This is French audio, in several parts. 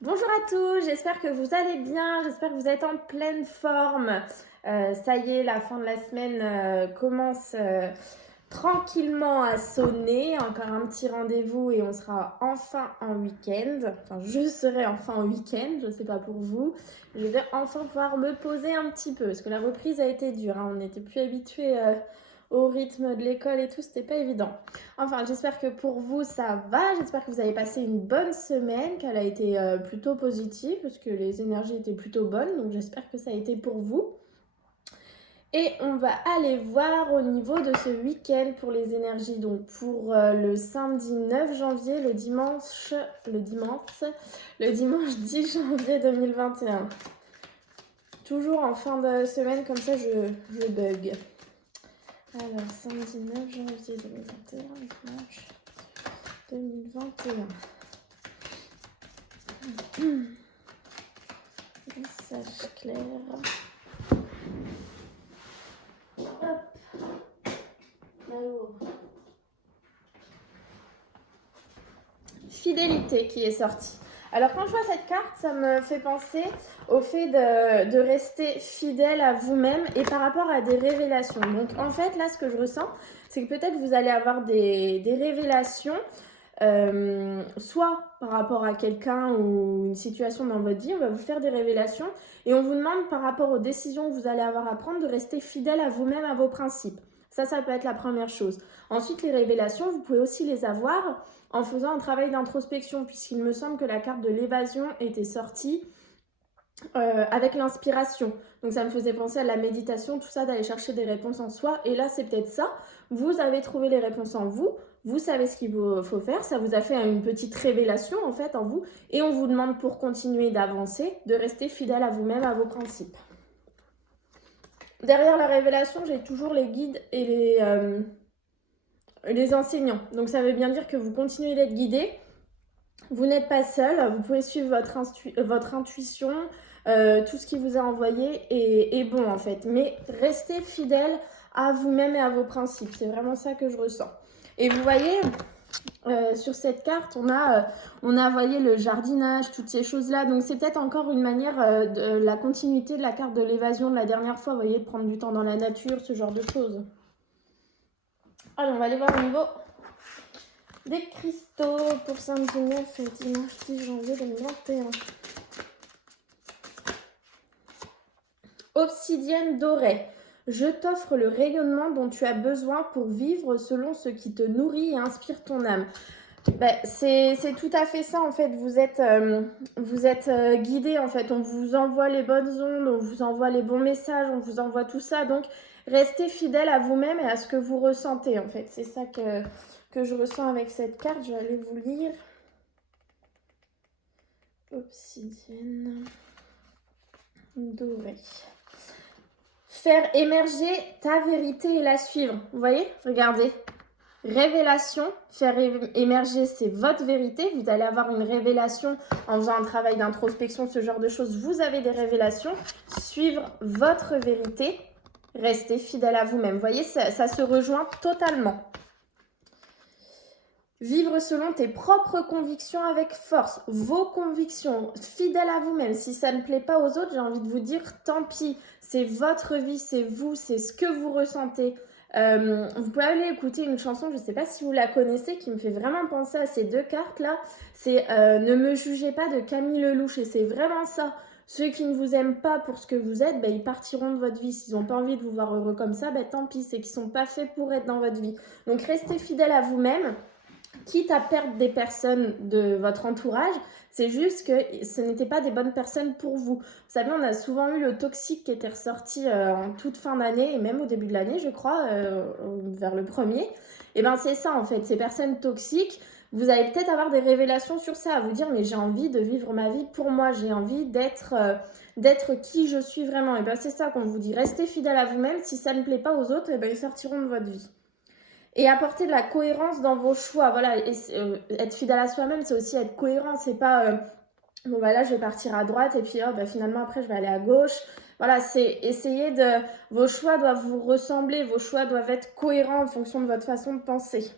Bonjour à tous, j'espère que vous allez bien, j'espère que vous êtes en pleine forme. Ça y est, la fin de la semaine commence tranquillement à sonner. Encore un petit rendez-vous et on sera enfin en week-end. Enfin, je serai enfin en week-end, je ne sais pas pour vous. Je vais enfin pouvoir me poser un petit peu parce que la reprise a été dure, hein. On n'était plus habitués au rythme de l'école et tout, c'était pas évident. Enfin, j'espère que pour vous ça va, j'espère que vous avez passé une bonne semaine, qu'elle a été plutôt positive parce que les énergies étaient plutôt bonnes, donc j'espère que ça a été pour vous. Et on va aller voir au niveau de ce week-end pour les énergies. Donc pour le samedi 9 janvier, le dimanche 10 janvier 2021. Toujours en fin de semaine, comme ça je bug. Alors, samedi 9 janvier 2021, dimanche 2021. Message clair. Hop. Alors. Fidélité qui est sortie. Alors quand je vois cette carte, ça me fait penser au fait de rester fidèle à vous-même et par rapport à des révélations. Donc en fait, là, ce que je ressens, c'est que peut-être vous allez avoir des révélations, soit par rapport à quelqu'un ou une situation dans votre vie, on va vous faire des révélations et on vous demande par rapport aux décisions que vous allez avoir à prendre de rester fidèle à vous-même, à vos principes. Ça peut être la première chose. Ensuite, les révélations, vous pouvez aussi les avoir en faisant un travail d'introspection, puisqu'il me semble que la carte de l'évasion était sortie avec l'inspiration. Donc ça me faisait penser à la méditation, tout ça, d'aller chercher des réponses en soi. Et là, c'est peut-être ça. Vous avez trouvé les réponses en vous, vous savez ce qu'il faut faire, ça vous a fait une petite révélation en fait en vous. Et on vous demande pour continuer d'avancer, de rester fidèle à vous-même, à vos principes. Derrière la révélation, j'ai toujours les guides et les enseignants. Donc ça veut bien dire que vous continuez d'être guidé. Vous n'êtes pas seul, vous pouvez suivre votre intuition, tout ce qui vous a envoyé est bon en fait. Mais restez fidèle à vous-même et à vos principes. C'est vraiment ça que je ressens. Et vous voyez, sur cette carte, on a voyé le jardinage, toutes ces choses-là. Donc c'est peut-être encore une manière de la continuité de la carte de l'évasion de la dernière fois. Vous voyez, de prendre du temps dans la nature, ce genre de choses. Allez, on va aller voir au niveau des cristaux pour samedi 9 et dimanche 10 janvier 2021. Obsidienne dorée. Je t'offre le rayonnement dont tu as besoin pour vivre selon ce qui te nourrit et inspire ton âme. C'est tout à fait ça en fait, vous êtes guidé en fait, on vous envoie les bonnes ondes, on vous envoie les bons messages, on vous envoie tout ça, donc restez fidèle à vous-même et à ce que vous ressentez en fait, c'est ça que je ressens avec cette carte. Je vais aller vous lire. Obsidienne dorée. Faire émerger ta vérité et la suivre. Vous voyez, regardez. Révélation, faire émerger, c'est votre vérité. Vous allez avoir une révélation en faisant un travail d'introspection, ce genre de choses. Vous avez des révélations. Suivre votre vérité, restez fidèle à vous-même. Vous voyez, ça se rejoint totalement. Vivre selon tes propres convictions avec force, vos convictions, fidèle à vous-même. Si ça ne plaît pas aux autres, j'ai envie de vous dire, tant pis. C'est votre vie, c'est vous, c'est ce que vous ressentez. Vous pouvez aller écouter une chanson, je ne sais pas si vous la connaissez, qui me fait vraiment penser à ces deux cartes-là. C'est Ne me jugez pas de Camille Lelouch. Et c'est vraiment ça. Ceux qui ne vous aiment pas pour ce que vous êtes, ils partiront de votre vie. S'ils n'ont pas envie de vous voir heureux comme ça, tant pis. C'est qu'ils ne sont pas faits pour être dans votre vie. Donc restez fidèle à vous-même. Quitte à perdre des personnes de votre entourage, c'est juste que ce n'étaient pas des bonnes personnes pour vous. Vous savez, on a souvent eu le toxique qui était ressorti en toute fin d'année et même au début de l'année, je crois, vers le premier. Et c'est ça en fait, ces personnes toxiques, vous allez peut-être avoir des révélations sur ça, à vous dire mais j'ai envie de vivre ma vie pour moi, j'ai envie d'être qui je suis vraiment. Et c'est ça qu'on vous dit, restez fidèle à vous-même, si ça ne plaît pas aux autres, ils sortiront de votre vie. Et apporter de la cohérence dans vos choix. Voilà, être fidèle à soi-même, c'est aussi être cohérent. C'est pas, bon là, je vais partir à droite et puis finalement, après, je vais aller à gauche. Voilà, c'est essayer de... Vos choix doivent vous ressembler, vos choix doivent être cohérents en fonction de votre façon de penser.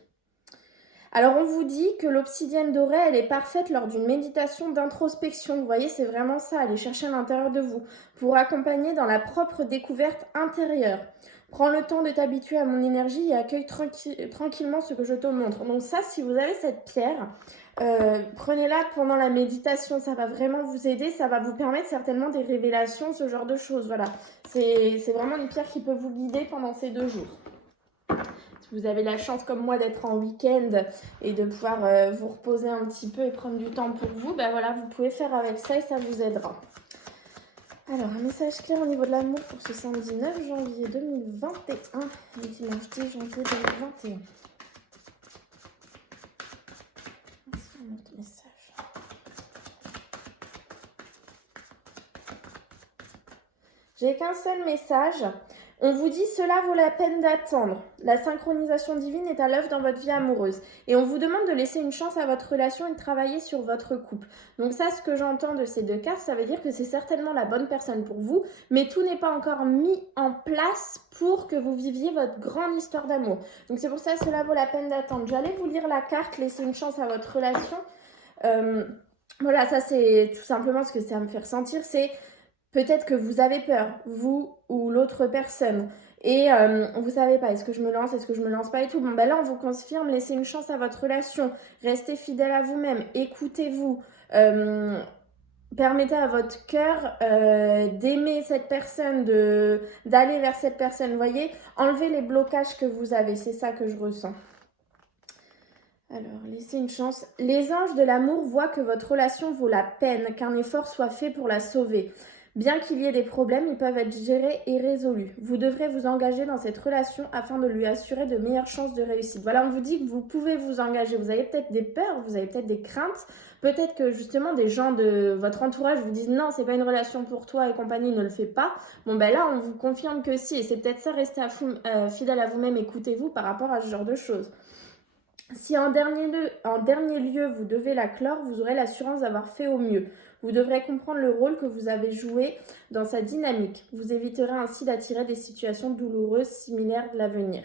Alors, on vous dit que l'obsidienne dorée, elle est parfaite lors d'une méditation d'introspection. Vous voyez, c'est vraiment ça, aller chercher à l'intérieur de vous pour accompagner dans la propre découverte intérieure. Prends le temps de t'habituer à mon énergie et accueille tranquillement ce que je te montre. Donc ça, si vous avez cette pierre, prenez-la pendant la méditation. Ça va vraiment vous aider. Ça va vous permettre certainement des révélations, ce genre de choses. Voilà, c'est vraiment une pierre qui peut vous guider pendant ces 2 jours. Vous avez la chance comme moi d'être en week-end et de pouvoir vous reposer un petit peu et prendre du temps pour vous, ben voilà, vous pouvez faire avec ça et ça vous aidera. Alors, un message clair au niveau de l'amour pour ce samedi 9 janvier 2021 et dimanche 10 janvier 2021. Voici un autre message. J'ai qu'un seul message. On vous dit cela vaut la peine d'attendre. La synchronisation divine est à l'œuvre dans votre vie amoureuse. Et on vous demande de laisser une chance à votre relation et de travailler sur votre couple. Donc ça, ce que j'entends de ces 2 cartes, ça veut dire que c'est certainement la bonne personne pour vous, mais tout n'est pas encore mis en place pour que vous viviez votre grande histoire d'amour. Donc c'est pour ça que cela vaut la peine d'attendre. J'allais vous lire la carte, laisser une chance à votre relation. Voilà, ça c'est tout simplement ce que ça me fait ressentir, c'est... Peut-être que vous avez peur, vous ou l'autre personne, et vous savez pas, est-ce que je me lance, est-ce que je me lance pas et tout. Bon, ben là, on vous confirme, laissez une chance à votre relation, restez fidèle à vous-même, écoutez-vous, permettez à votre cœur d'aimer cette personne, d'aller vers cette personne, vous voyez, enlevez les blocages que vous avez, c'est ça que je ressens. Alors, laissez une chance. Les anges de l'amour voient que votre relation vaut la peine, qu'un effort soit fait pour la sauver. Bien qu'il y ait des problèmes, ils peuvent être gérés et résolus. Vous devrez vous engager dans cette relation afin de lui assurer de meilleures chances de réussite. Voilà, on vous dit que vous pouvez vous engager. Vous avez peut-être des peurs, vous avez peut-être des craintes. Peut-être que justement des gens de votre entourage vous disent non, c'est pas une relation pour toi et compagnie, ne le fais pas. Bon ben là, on vous confirme que si. Et c'est peut-être ça, restez fidèle à vous-même, écoutez-vous par rapport à ce genre de choses. Si en dernier lieu, vous devez la clore, vous aurez l'assurance d'avoir fait au mieux. Vous devrez comprendre le rôle que vous avez joué dans sa dynamique. Vous éviterez ainsi d'attirer des situations douloureuses similaires de l'avenir.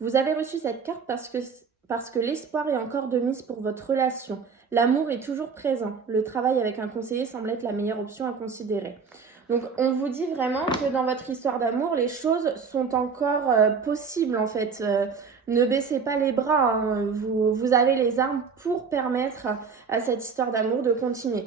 Vous avez reçu cette carte parce que l'espoir est encore de mise pour votre relation. L'amour est toujours présent. Le travail avec un conseiller semble être la meilleure option à considérer. Donc on vous dit vraiment que dans votre histoire d'amour, les choses sont encore possibles en fait. Ne baissez pas les bras, hein. Vous avez les armes pour permettre à cette histoire d'amour de continuer.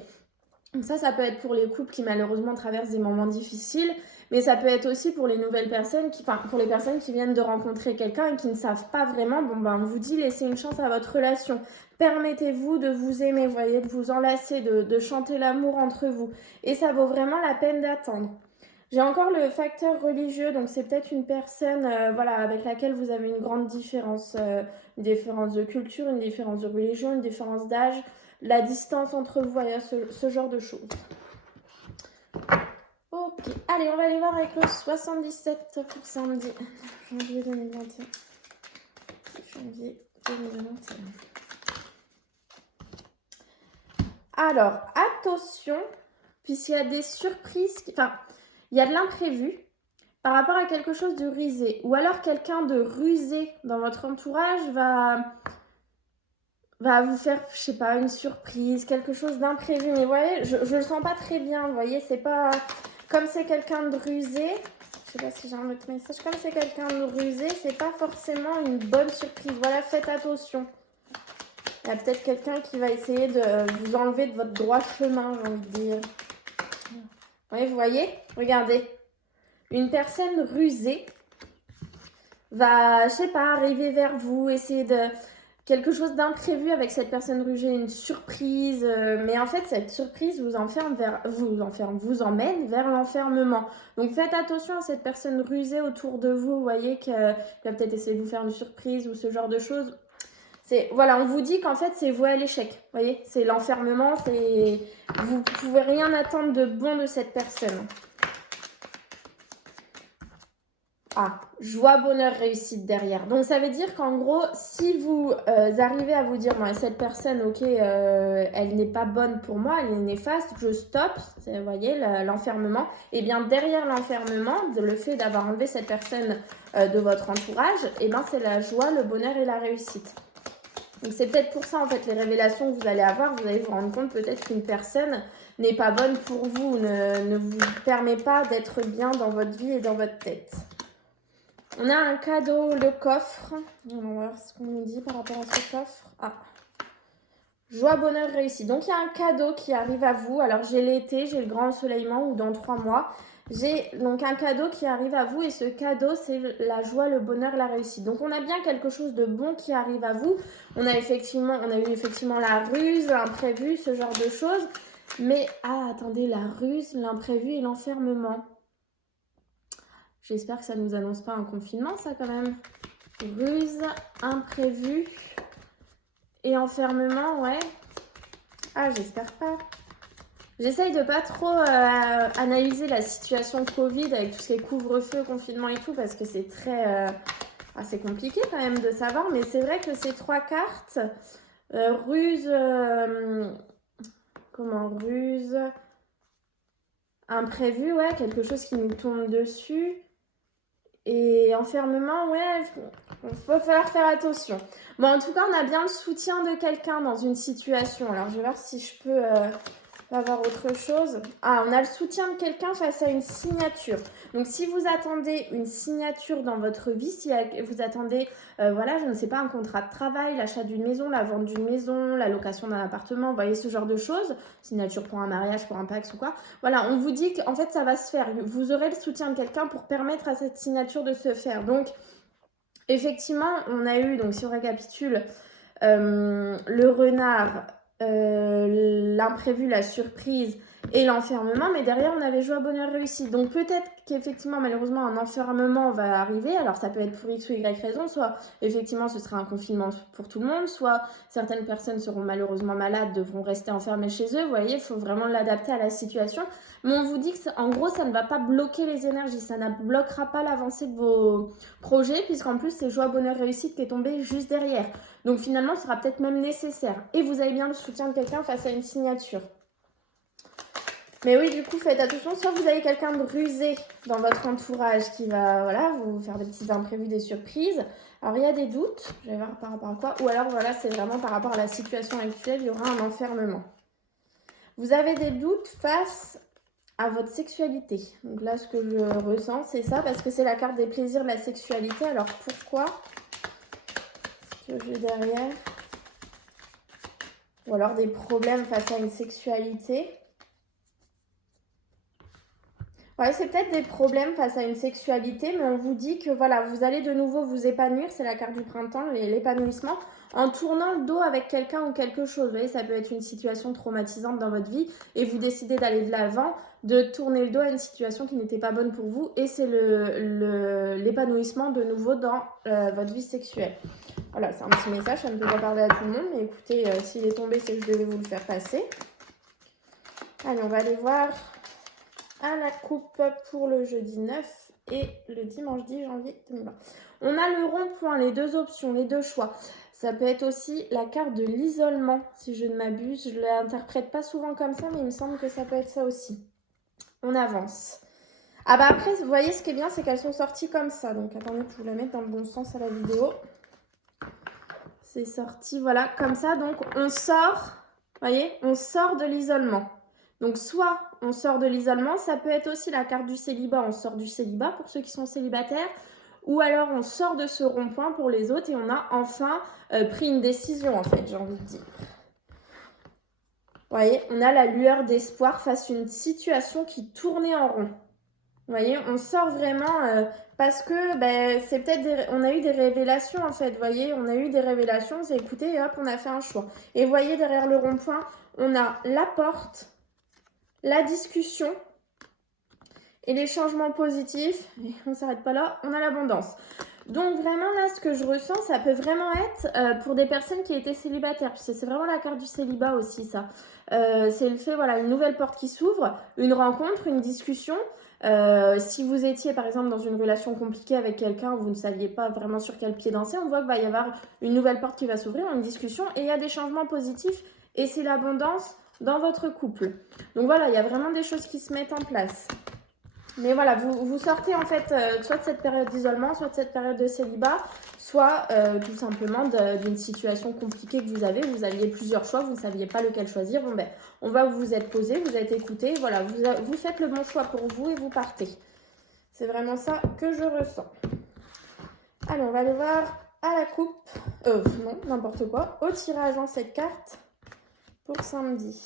Donc ça peut être pour les couples qui malheureusement traversent des moments difficiles, mais ça peut être aussi pour les nouvelles personnes, pour les personnes qui viennent de rencontrer quelqu'un et qui ne savent pas vraiment. Bon ben on vous dit laissez une chance à votre relation. Permettez-vous de vous aimer, vous voyez, de vous enlacer, de chanter l'amour entre vous. Et ça vaut vraiment la peine d'attendre. J'ai encore le facteur religieux, donc c'est peut-être une personne voilà, avec laquelle vous avez une grande différence, une différence de culture, une différence de religion, une différence d'âge, la distance entre vous, voyez, ce genre de choses. Ok, allez, on va aller voir avec le 77 pour samedi, janvier 2021. Janvier 2021. Alors, attention, puisqu'il y a des surprises, il y a de l'imprévu par rapport à quelque chose de rusé. Ou alors quelqu'un de rusé dans votre entourage va vous faire, je sais pas, une surprise, quelque chose d'imprévu. Mais vous voyez, je le sens pas très bien, vous voyez, c'est pas... Comme c'est quelqu'un de rusé, je sais pas si j'ai un autre message, comme c'est quelqu'un de rusé, c'est pas forcément une bonne surprise. Voilà, faites attention. Il y a peut-être quelqu'un qui va essayer de vous enlever de votre droit chemin, j'ai envie de dire. Oui, vous voyez, regardez. Une personne rusée va, je sais pas, arriver vers vous, essayer de... quelque chose d'imprévu avec cette personne rusée, une surprise. Mais en fait, cette surprise vous emmène vers l'enfermement. Donc faites attention à cette personne rusée autour de vous. Vous voyez qu'elle va peut-être essayer de vous faire une surprise ou ce genre de choses. Voilà, on vous dit qu'en fait, c'est voué à l'échec. Vous voyez, c'est l'enfermement. Vous ne pouvez rien attendre de bon de cette personne. Ah, joie, bonheur, réussite derrière. Donc, ça veut dire qu'en gros, si vous arrivez à vous dire, bon, cette personne, ok, elle n'est pas bonne pour moi, elle est néfaste, je stoppe, vous voyez, l'enfermement. Et bien, derrière l'enfermement, le fait d'avoir enlevé cette personne de votre entourage, et bien, c'est la joie, le bonheur et la réussite. Donc c'est peut-être pour ça en fait les révélations que vous allez avoir, vous allez vous rendre compte peut-être qu'une personne n'est pas bonne pour vous, ne vous permet pas d'être bien dans votre vie et dans votre tête. On a un cadeau, le coffre. On va voir ce qu'on nous dit par rapport à ce coffre. Ah, joie, bonheur, réussite. Donc il y a un cadeau qui arrive à vous. Alors j'ai l'été, j'ai le grand ensoleillement ou dans 3 mois. J'ai donc un cadeau qui arrive à vous et ce cadeau c'est la joie, le bonheur, la réussite. Donc on a bien quelque chose de bon qui arrive à vous. On a eu effectivement la ruse, l'imprévu, ce genre de choses. Mais attendez, la ruse, l'imprévu et l'enfermement. J'espère que ça ne nous annonce pas un confinement ça quand même. Ruse, imprévu et enfermement, ouais. Ah, j'espère pas. J'essaye de pas trop analyser la situation Covid avec tout ce qui est couvre-feu, confinement et tout, parce que c'est très... c'est compliqué quand même de savoir, mais c'est vrai que ces 3 cartes, ruse... ruse... Imprévu, ouais, quelque chose qui nous tombe dessus. Et enfermement, ouais, il va falloir faire attention. Bon, en tout cas, on a bien le soutien de quelqu'un dans une situation. Alors, je vais voir si je peux avoir autre chose. Ah, on a le soutien de quelqu'un face à une signature. Donc, si vous attendez une signature dans votre vie, si vous attendez, je ne sais pas, un contrat de travail, l'achat d'une maison, la vente d'une maison, la location d'un appartement, vous voyez ce genre de choses, signature pour un mariage, pour un Pacs ou quoi. Voilà, on vous dit qu'en fait, ça va se faire. Vous aurez le soutien de quelqu'un pour permettre à cette signature de se faire. Donc, effectivement, on a eu, donc si on récapitule, le renard, l'imprévu, la surprise et l'enfermement, mais derrière on avait joie, bonheur, réussite. Donc peut-être qu'effectivement malheureusement un enfermement va arriver, alors ça peut être pour X ou Y raison, soit effectivement ce sera un confinement pour tout le monde, soit certaines personnes seront malheureusement malades, devront rester enfermées chez eux, vous voyez, il faut vraiment l'adapter à la situation, mais on vous dit que en gros ça ne va pas bloquer les énergies, ça ne bloquera pas l'avancée de vos projets, puisqu'en plus c'est joie, bonheur, réussite qui est tombé juste derrière. Donc finalement, ce sera peut-être même nécessaire. Et vous avez bien le soutien de quelqu'un face à une signature. Mais oui, du coup, faites attention. Soit vous avez quelqu'un de rusé dans votre entourage qui va vous faire des petits imprévus, des surprises. Alors, il y a des doutes. Je vais voir par rapport à quoi. Ou alors, voilà, c'est vraiment par rapport à la situation actuelle. Il y aura un enfermement. Vous avez des doutes face à votre sexualité. Donc là, ce que je ressens, c'est ça. Parce que c'est la carte des plaisirs de la sexualité. Alors, pourquoi ? Que j'ai derrière, ou alors des problèmes face à une sexualité. Ouais, c'est peut-être des problèmes face à une sexualité, mais on vous dit que voilà, vous allez de nouveau vous épanouir, c'est la carte du printemps, l'épanouissement, en tournant le dos avec quelqu'un ou quelque chose. Vous voyez, ça peut être une situation traumatisante dans votre vie et vous décidez d'aller de l'avant, de tourner le dos à une situation qui n'était pas bonne pour vous et c'est l'épanouissement de nouveau dans votre vie sexuelle. Voilà, c'est un petit message, ça ne peut pas parler à tout le monde, mais écoutez, s'il est tombé, c'est que je devais vous le faire passer. Allez, on va aller voir à la coupe pour le jeudi 9 et le dimanche 10 janvier 2020. On a le rond-point, les 2 options, les 2 choix. Ça peut être aussi la carte de l'isolement, si je ne m'abuse. Je ne l'interprète pas souvent comme ça, mais il me semble que ça peut être ça aussi. On avance. Ah bah après, vous voyez, ce qui est bien, c'est qu'elles sont sorties comme ça. Donc, attendez que je vous la mette dans le bon sens à la vidéo. C'est sorti, voilà, comme ça. Donc, on sort, voyez, on sort de l'isolement. Donc, soit on sort de l'isolement, ça peut être aussi la carte du célibat. On sort du célibat pour ceux qui sont célibataires. Ou alors, on sort de ce rond-point pour les autres et on a enfin pris une décision, en fait, j'ai envie de dire. Vous voyez, on a la lueur d'espoir face à une situation qui tournait en rond. Vous voyez, on sort vraiment parce que c'est peut-être on a eu des révélations en fait. Vous voyez, on a eu des révélations, c'est écoutez, hop, on a fait un choix. Et vous voyez, derrière le rond-point, on a la porte, la discussion et les changements positifs. Et on ne s'arrête pas là, on a l'abondance. Donc vraiment là, ce que je ressens, ça peut vraiment être pour des personnes qui étaient célibataires. Parce que c'est vraiment la carte du célibat aussi, ça. C'est le fait, voilà, une nouvelle porte qui s'ouvre, une rencontre, une discussion. Si vous étiez par exemple dans une relation compliquée avec quelqu'un, vous ne saviez pas vraiment sur quel pied danser, on voit qu'il va y avoir une nouvelle porte qui va s'ouvrir, une discussion et il y a des changements positifs et c'est l'abondance dans votre couple. Donc voilà, il y a vraiment des choses qui se mettent en place. Mais voilà, vous sortez en fait soit de cette période d'isolement, soit de cette période de célibat, soit tout simplement d'une situation compliquée que vous avez. Vous aviez plusieurs choix, vous ne saviez pas lequel choisir. Bon ben, on va vous être posé, vous êtes écouté, voilà, vous faites le bon choix pour vous et vous partez. C'est vraiment ça que je ressens. Allez, on va aller voir à la coupe, non, n'importe quoi, au tirage en cette carte pour samedi.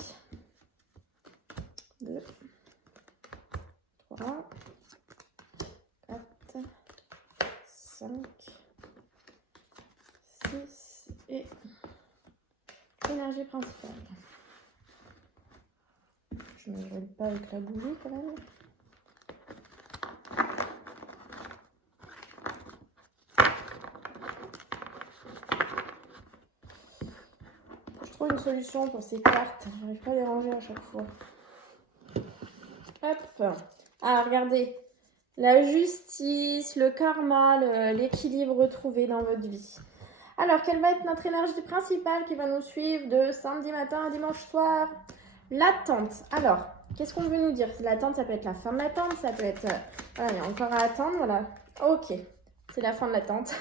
2, 3, 4, 5, 6 et énergie principale. Je ne m'envole pas avec la bougie quand même. Je trouve une solution pour ces cartes. Je n'arrive pas à les ranger à chaque fois. Hop. Ah, regardez. La justice, le karma, l'équilibre retrouvé dans votre vie. Alors, quelle va être notre énergie principale qui va nous suivre de samedi matin à dimanche soir? L'attente. Alors, qu'est-ce qu'on veut nous dire? L'attente, ça peut être la fin de l'attente, ça peut être... voilà, il y a encore à attendre, voilà. Ok, c'est la fin de l'attente.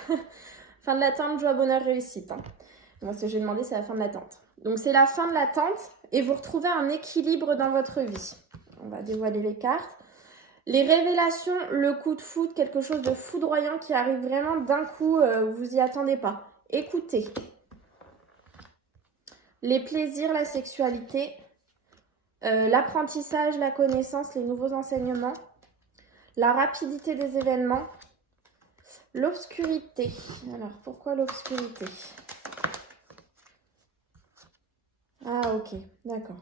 Fin de l'attente, joie, bonheur, réussite. Hein. Moi, ce que j'ai demandé, c'est la fin de l'attente. Donc, c'est la fin de l'attente et vous retrouvez un équilibre dans votre vie. On va dévoiler les cartes. Les révélations, le coup de foudre, quelque chose de foudroyant qui arrive vraiment d'un coup, vous y attendez pas. Écoutez. Les plaisirs, la sexualité, l'apprentissage, la connaissance, les nouveaux enseignements, la rapidité des événements, l'obscurité. Alors, pourquoi l'obscurité? Ah, ok, d'accord.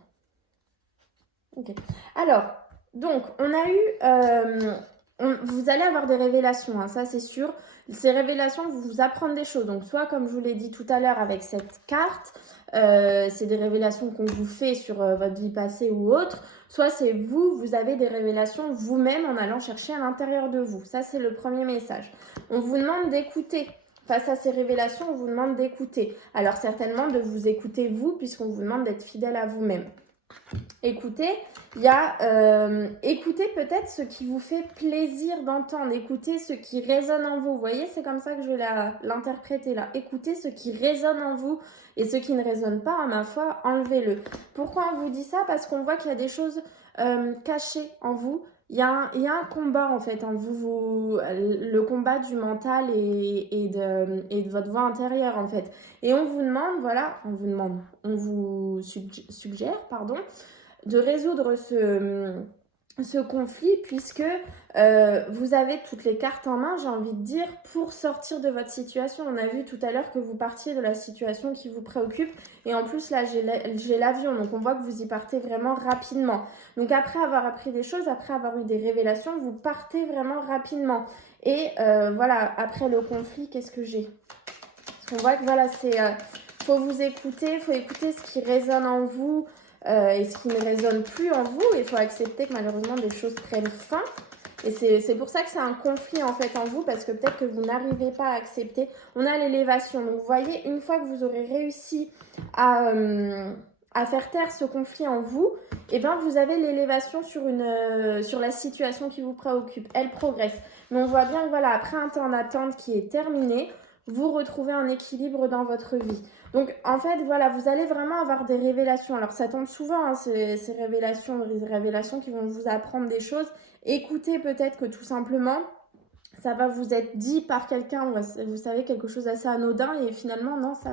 Ok. Alors, donc, on a eu... vous allez avoir des révélations, hein, ça c'est sûr. Ces révélations vont vous apprendre des choses. Donc, soit comme je vous l'ai dit tout à l'heure avec cette carte, c'est des révélations qu'on vous fait sur votre vie passée ou autre. Soit c'est vous avez des révélations vous-même en allant chercher à l'intérieur de vous. Ça, c'est le premier message. On vous demande d'écouter. Face à ces révélations, on vous demande d'écouter. Alors, certainement de vous écouter vous, puisqu'on vous demande d'être fidèle à vous-même. Écoutez, il y a écoutez peut-être ce qui vous fait plaisir d'entendre, écoutez ce qui résonne en vous. Vous voyez, c'est comme ça que je vais l'interpréter là. Écoutez ce qui résonne en vous et ce qui ne résonne pas, à ma foi, enlevez-le. Pourquoi on vous dit ça? Parce qu'on voit qu'il y a des choses cachées en vous. Il y a un combat en fait en vous, le combat du mental et de votre voix intérieure en fait. Et on vous demande, voilà, on vous suggère, pardon, de résoudre ce conflit puisque vous avez toutes les cartes en main, j'ai envie de dire, pour sortir de votre situation. On a vu tout à l'heure que vous partiez de la situation qui vous préoccupe et en plus là j'ai l'avion, donc on voit que vous y partez vraiment rapidement. Donc après avoir appris des choses, après avoir eu des révélations, vous partez vraiment rapidement. Et voilà, après le conflit, qu'est-ce que j'ai? Parce qu'on voit que voilà, c'est... faut vous écouter, faut écouter ce qui résonne en vous, et ce qui ne résonne plus en vous. Il faut accepter que malheureusement des choses prennent fin. Et c'est pour ça que c'est un conflit en fait en vous, parce que peut-être que vous n'arrivez pas à accepter. On a l'élévation. Donc vous voyez, une fois que vous aurez réussi à faire taire ce conflit en vous, et ben vous avez l'élévation sur la situation qui vous préoccupe. Elle progresse. Mais on voit bien que voilà, après un temps d'attente qui est terminé, vous retrouvez un équilibre dans votre vie. Donc, en fait, voilà, vous allez vraiment avoir des révélations. Alors, ça tombe souvent, hein, ces révélations qui vont vous apprendre des choses. Écoutez peut-être que tout simplement, ça va vous être dit par quelqu'un, vous savez, quelque chose d'assez anodin, et finalement, non, ça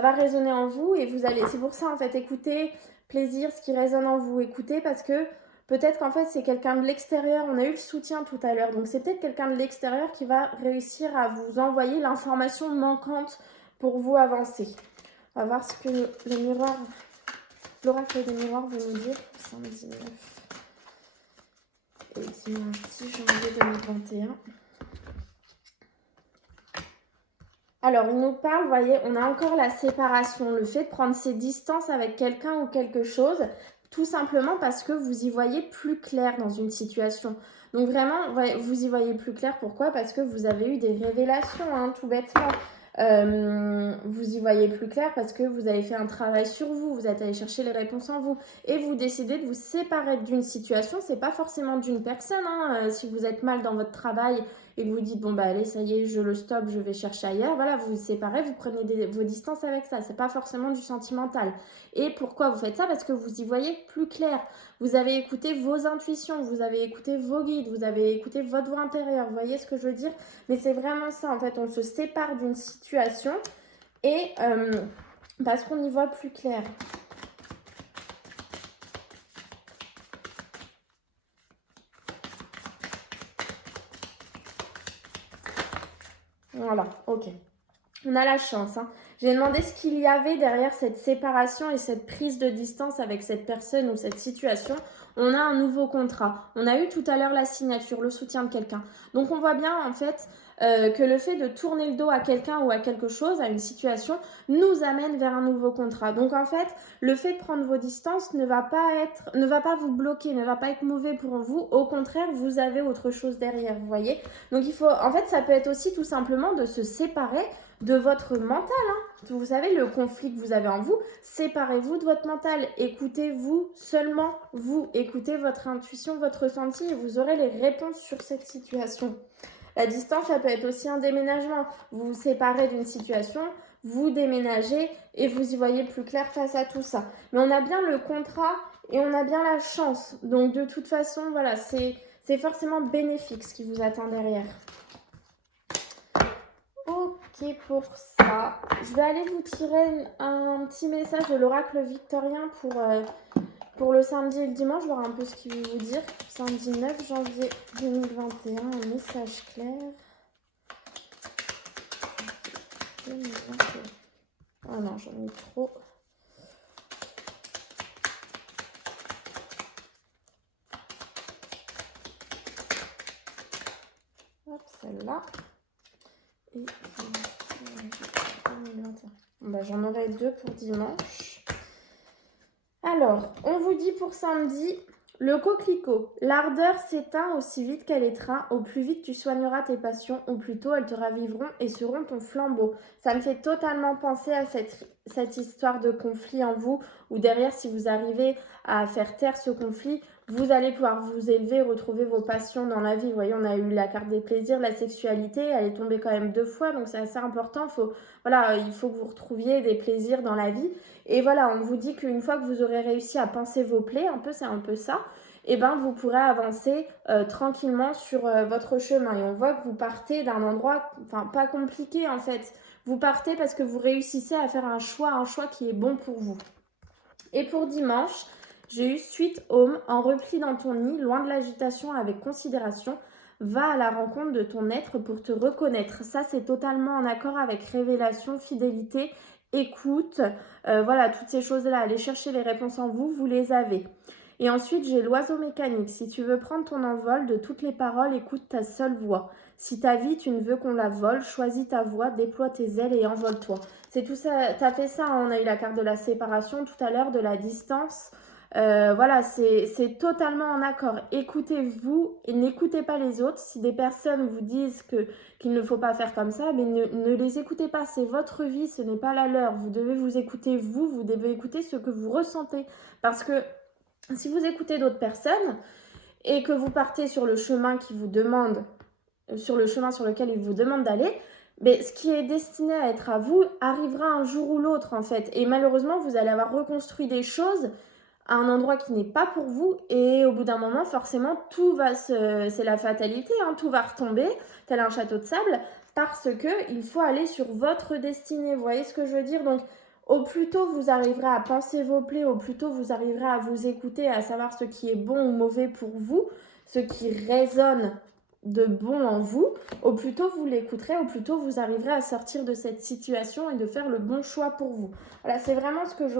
va résonner en vous, et vous allez... C'est pour ça, en fait, écoutez, plaisir, ce qui résonne en vous, écoutez, parce que peut-être qu'en fait, c'est quelqu'un de l'extérieur. On a eu le soutien tout à l'heure. Donc, c'est peut-être quelqu'un de l'extérieur qui va réussir à vous envoyer l'information manquante pour vous avancer. On va voir ce que le miroir, l'oracle des miroirs veut nous dire. Samedi 9 et dimanche 10 janvier 2021. Alors, il nous parle, vous voyez, on a encore la séparation, le fait de prendre ses distances avec quelqu'un ou quelque chose, tout simplement parce que vous y voyez plus clair dans une situation. Donc vraiment, vous y voyez plus clair, pourquoi? Parce que vous avez eu des révélations, hein, tout bêtement. vous y voyez plus clair parce que vous avez fait un travail sur vous, vous êtes allé chercher les réponses en vous et vous décidez de vous séparer d'une situation. C'est pas forcément d'une personne, hein. Si vous êtes mal dans votre travail et que vous dites bon bah allez ça y est je le stoppe, je vais chercher ailleurs, voilà, vous vous séparez, vous prenez vos distances avec ça, c'est pas forcément du sentimental. Et pourquoi vous faites ça? Parce que vous y voyez plus clair, vous avez écouté vos intuitions, vous avez écouté vos guides, vous avez écouté votre voix intérieure, vous voyez ce que je veux dire? Mais c'est vraiment ça, en fait, on se sépare d'une situation et parce qu'on y voit plus clair. Voilà, ok. On a la chance, hein. J'ai demandé ce qu'il y avait derrière cette séparation et cette prise de distance avec cette personne ou cette situation. On a un nouveau contrat. On a eu tout à l'heure la signature, le soutien de quelqu'un. Donc on voit bien en fait que le fait de tourner le dos à quelqu'un ou à quelque chose, à une situation, nous amène vers un nouveau contrat. Donc en fait, le fait de prendre vos distances ne va pas vous bloquer, ne va pas être mauvais pour vous. Au contraire, vous avez autre chose derrière, vous voyez. Donc il faut, en fait, ça peut être aussi tout simplement de se séparer de votre mental, hein. Vous savez, le conflit que vous avez en vous, séparez-vous de votre mental, écoutez-vous seulement vous, écoutez votre intuition, votre ressenti et vous aurez les réponses sur cette situation. La distance, ça peut être aussi un déménagement. Vous vous séparez d'une situation, vous déménagez et vous y voyez plus clair face à tout ça. Mais on a bien le contrat et on a bien la chance. Donc de toute façon, voilà, c'est forcément bénéfique ce qui vous attend derrière. Ok pour ça. Je vais aller vous tirer un petit message de l'oracle victorien pour le samedi et le dimanche, voir un peu ce qu'il veut vous dire. Samedi 9 janvier 2021, un message clair. 2021. Oh non, j'en ai trop. Hop, celle-là. Et 2021. Bon, bah, j'en aurai 2 pour dimanche. Alors, on vous dit pour samedi, le coquelicot. L'ardeur s'éteint aussi vite qu'elle étreint. Au plus vite tu soigneras tes passions, au plus tôt elles te raviveront et seront ton flambeau. Ça me fait totalement penser à cette histoire de conflit en vous, où derrière, si vous arrivez à faire taire ce conflit, vous allez pouvoir vous élever, retrouver vos passions dans la vie. Vous voyez, on a eu la carte des plaisirs, la sexualité, elle est tombée quand même 2 fois, donc c'est assez important. Voilà, il faut que vous retrouviez des plaisirs dans la vie. Et voilà, on vous dit qu'une fois que vous aurez réussi à panser vos plaies, c'est un peu ça, et ben vous pourrez avancer tranquillement sur votre chemin. Et on voit que vous partez d'un endroit, enfin pas compliqué en fait. Vous partez parce que vous réussissez à faire un choix qui est bon pour vous. Et pour dimanche, j'ai eu Sweet Home, en repli dans ton nid, loin de l'agitation, avec considération. Va à la rencontre de ton être pour te reconnaître. Ça, c'est totalement en accord avec révélation, fidélité, écoute. Voilà, toutes ces choses-là. Allez chercher les réponses en vous, vous les avez. Et ensuite, j'ai l'oiseau mécanique. Si tu veux prendre ton envol de toutes les paroles, écoute ta seule voix. Si ta vie, tu ne veux qu'on la vole, choisis ta voix, déploie tes ailes et envole-toi. C'est tout ça, t'as fait ça, hein. On a eu la carte de la séparation tout à l'heure, de la distance. Voilà, c'est totalement en accord. Écoutez-vous et n'écoutez pas les autres. Si des personnes vous disent qu'il ne faut pas faire comme ça, mais ne les écoutez pas. C'est votre vie, ce n'est pas la leur. Vous devez vous écouter vous devez écouter ce que vous ressentez. Parce que si vous écoutez d'autres personnes et que vous partez sur le chemin qui vous demande, sur le chemin sur lequel ils vous demandent d'aller, mais ce qui est destiné à être à vous arrivera un jour ou l'autre en fait. Et malheureusement, vous allez avoir reconstruit des choses à un endroit qui n'est pas pour vous et au bout d'un moment, forcément, c'est la fatalité, hein, tout va retomber tel un château de sable parce que il faut aller sur votre destinée. Vous voyez ce que je veux dire? Donc, au plus tôt vous arriverez à penser vos plaies, au plus tôt vous arriverez à vous écouter, à savoir ce qui est bon ou mauvais pour vous, ce qui résonne de bon en vous, au plus tôt vous l'écouterez, au plus tôt vous arriverez à sortir de cette situation et de faire le bon choix pour vous. Voilà, c'est vraiment ce que je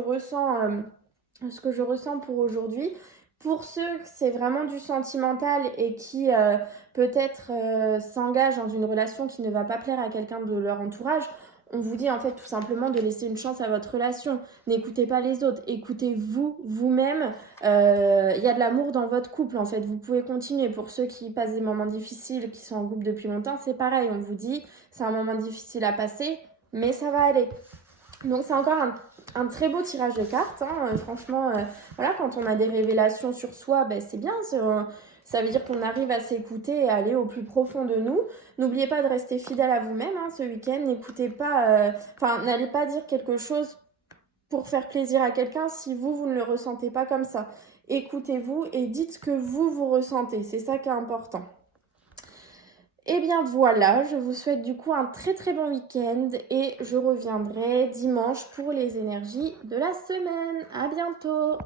ressens pour aujourd'hui. Pour ceux que c'est vraiment du sentimental et qui peut-être s'engagent dans une relation qui ne va pas plaire à quelqu'un de leur entourage, on vous dit en fait tout simplement de laisser une chance à votre relation. N'écoutez pas les autres, écoutez-vous, vous-même. Il y a de l'amour dans votre couple en fait. Vous pouvez continuer. Pour ceux qui passent des moments difficiles, qui sont en couple depuis longtemps, c'est pareil. On vous dit c'est un moment difficile à passer. mais ça va aller. Donc c'est encore un très beau tirage de cartes, hein. Franchement, voilà, quand on a des révélations sur soi, ben, c'est bien, ça veut dire qu'on arrive à s'écouter et à aller au plus profond de nous. N'oubliez pas de rester fidèle à vous-même, hein, ce week-end. N'écoutez pas, n'allez pas dire quelque chose pour faire plaisir à quelqu'un si vous ne le ressentez pas comme ça. Écoutez-vous et dites ce que vous ressentez, c'est ça qui est important. Et bien voilà, je vous souhaite du coup un très très bon week-end et je reviendrai dimanche pour les énergies de la semaine. À bientôt!